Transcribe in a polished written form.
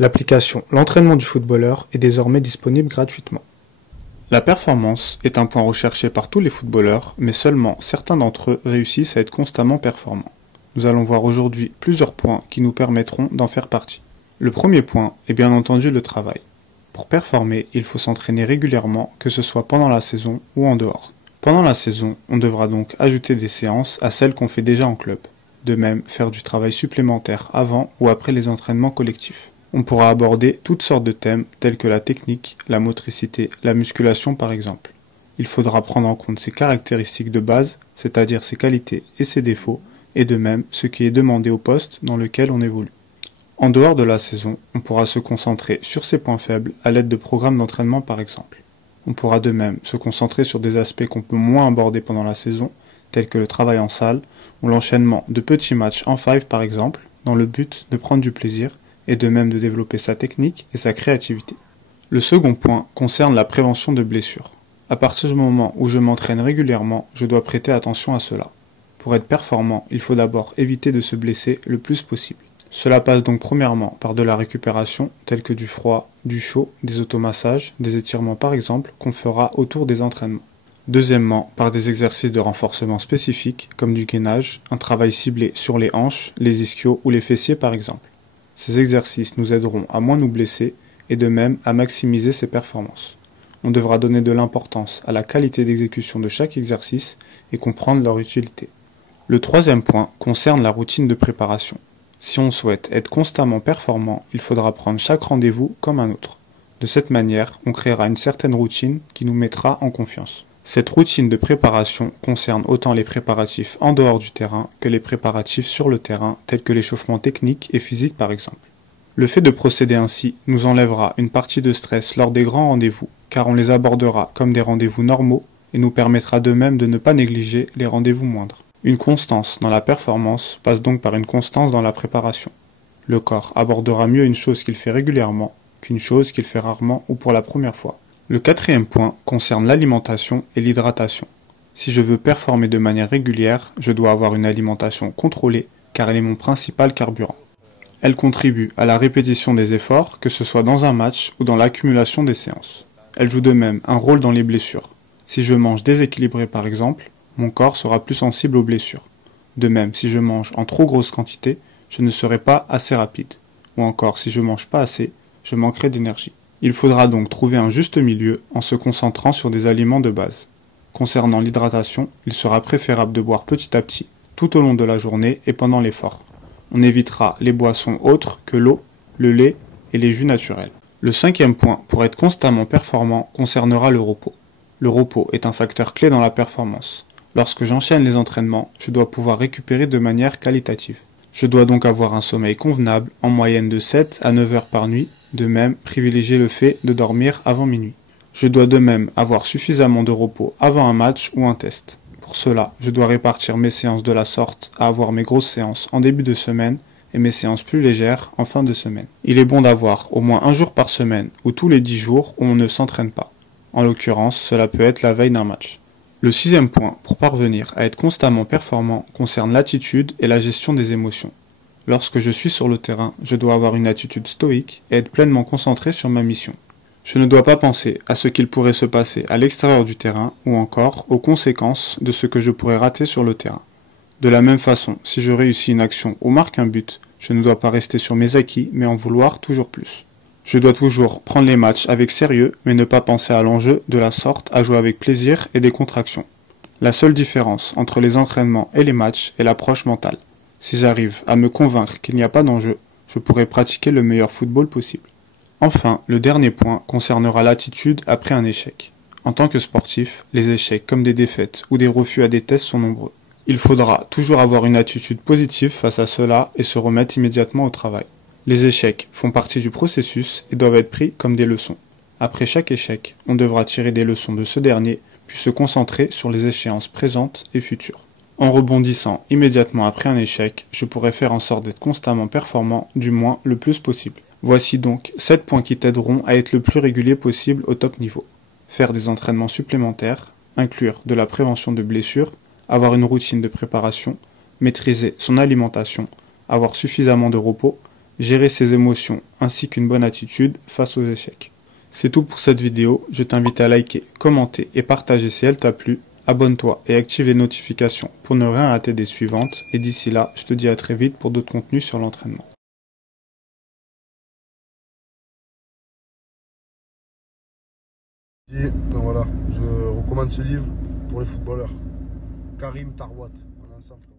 L'application L'entraînement du footballeur est désormais disponible gratuitement. La performance est un point recherché par tous les footballeurs, mais seulement certains d'entre eux réussissent à être constamment performants. Nous allons voir aujourd'hui plusieurs points qui nous permettront d'en faire partie. Le premier point est bien entendu le travail. Pour performer, il faut s'entraîner régulièrement, que ce soit pendant la saison ou en dehors. Pendant la saison, on devra donc ajouter des séances à celles qu'on fait déjà en club. De même, faire du travail supplémentaire avant ou après les entraînements collectifs. On pourra aborder toutes sortes de thèmes tels que la technique, la motricité, la musculation par exemple. Il faudra prendre en compte ses caractéristiques de base, c'est-à-dire ses qualités et ses défauts, et de même ce qui est demandé au poste dans lequel on évolue. En dehors de la saison, on pourra se concentrer sur ses points faibles à l'aide de programmes d'entraînement par exemple. On pourra de même se concentrer sur des aspects qu'on peut moins aborder pendant la saison, tels que le travail en salle ou l'enchaînement de petits matchs en five par exemple, dans le but de prendre du plaisir et de même de développer sa technique et sa créativité. Le second point concerne la prévention de blessures. À partir du moment où je m'entraîne régulièrement, je dois prêter attention à cela. Pour être performant, il faut d'abord éviter de se blesser le plus possible. Cela passe donc premièrement par de la récupération, telle que du froid, du chaud, des automassages, des étirements par exemple, qu'on fera autour des entraînements. Deuxièmement, par des exercices de renforcement spécifiques, comme du gainage, un travail ciblé sur les hanches, les ischios ou les fessiers par exemple. Ces exercices nous aideront à moins nous blesser et de même à maximiser ses performances. On devra donner de l'importance à la qualité d'exécution de chaque exercice et comprendre leur utilité. Le troisième point concerne la routine de préparation. Si on souhaite être constamment performant, il faudra prendre chaque rendez-vous comme un autre. De cette manière, on créera une certaine routine qui nous mettra en confiance. Cette routine de préparation concerne autant les préparatifs en dehors du terrain que les préparatifs sur le terrain, tels que l'échauffement technique et physique par exemple. Le fait de procéder ainsi nous enlèvera une partie de stress lors des grands rendez-vous, car on les abordera comme des rendez-vous normaux et nous permettra de même de ne pas négliger les rendez-vous moindres. Une constance dans la performance passe donc par une constance dans la préparation. Le corps abordera mieux une chose qu'il fait régulièrement qu'une chose qu'il fait rarement ou pour la première fois. Le quatrième point concerne l'alimentation et l'hydratation. Si je veux performer de manière régulière, je dois avoir une alimentation contrôlée car elle est mon principal carburant. Elle contribue à la répétition des efforts, que ce soit dans un match ou dans l'accumulation des séances. Elle joue de même un rôle dans les blessures. Si je mange déséquilibré par exemple, mon corps sera plus sensible aux blessures. De même, si je mange en trop grosse quantité, je ne serai pas assez rapide. Ou encore, si je mange pas assez, je manquerai d'énergie. Il faudra donc trouver un juste milieu en se concentrant sur des aliments de base. Concernant l'hydratation, il sera préférable de boire petit à petit, tout au long de la journée et pendant l'effort. On évitera les boissons autres que l'eau, le lait et les jus naturels. Le cinquième point, pour être constamment performant, concernera le repos. Le repos est un facteur clé dans la performance. Lorsque j'enchaîne les entraînements, je dois pouvoir récupérer de manière qualitative. Je dois donc avoir un sommeil convenable, en moyenne de 7 à 9 heures par nuit, de même privilégier le fait de dormir avant minuit. Je dois de même avoir suffisamment de repos avant un match ou un test. Pour cela, je dois répartir mes séances de la sorte à avoir mes grosses séances en début de semaine et mes séances plus légères en fin de semaine. Il est bon d'avoir au moins un jour par semaine ou tous les 10 jours où on ne s'entraîne pas. En l'occurrence, cela peut être la veille d'un match. Le sixième point, pour parvenir à être constamment performant, concerne l'attitude et la gestion des émotions. Lorsque je suis sur le terrain, je dois avoir une attitude stoïque et être pleinement concentré sur ma mission. Je ne dois pas penser à ce qu'il pourrait se passer à l'extérieur du terrain ou encore aux conséquences de ce que je pourrais rater sur le terrain. De la même façon, si je réussis une action ou marque un but, je ne dois pas rester sur mes acquis mais en vouloir toujours plus. Je dois toujours prendre les matchs avec sérieux, mais ne pas penser à l'enjeu de la sorte à jouer avec plaisir et décontraction. La seule différence entre les entraînements et les matchs est l'approche mentale. Si j'arrive à me convaincre qu'il n'y a pas d'enjeu, je pourrai pratiquer le meilleur football possible. Enfin, le dernier point concernera l'attitude après un échec. En tant que sportif, les échecs comme des défaites ou des refus à des tests sont nombreux. Il faudra toujours avoir une attitude positive face à cela et se remettre immédiatement au travail. Les échecs font partie du processus et doivent être pris comme des leçons. Après chaque échec, on devra tirer des leçons de ce dernier, puis se concentrer sur les échéances présentes et futures. En rebondissant immédiatement après un échec, je pourrai faire en sorte d'être constamment performant, du moins le plus possible. Voici donc 7 points qui t'aideront à être le plus régulier possible au top niveau. Faire des entraînements supplémentaires, inclure de la prévention de blessures, avoir une routine de préparation, maîtriser son alimentation, avoir suffisamment de repos, gérer ses émotions ainsi qu'une bonne attitude face aux échecs. C'est tout pour cette vidéo, je t'invite à liker, commenter et partager si elle t'a plu. Abonne-toi et active les notifications pour ne rien rater des suivantes. Et d'ici là, je te dis à très vite pour d'autres contenus sur l'entraînement. Et donc voilà, je recommande ce livre pour les footballeurs. Karim Tarwat, en ensemble.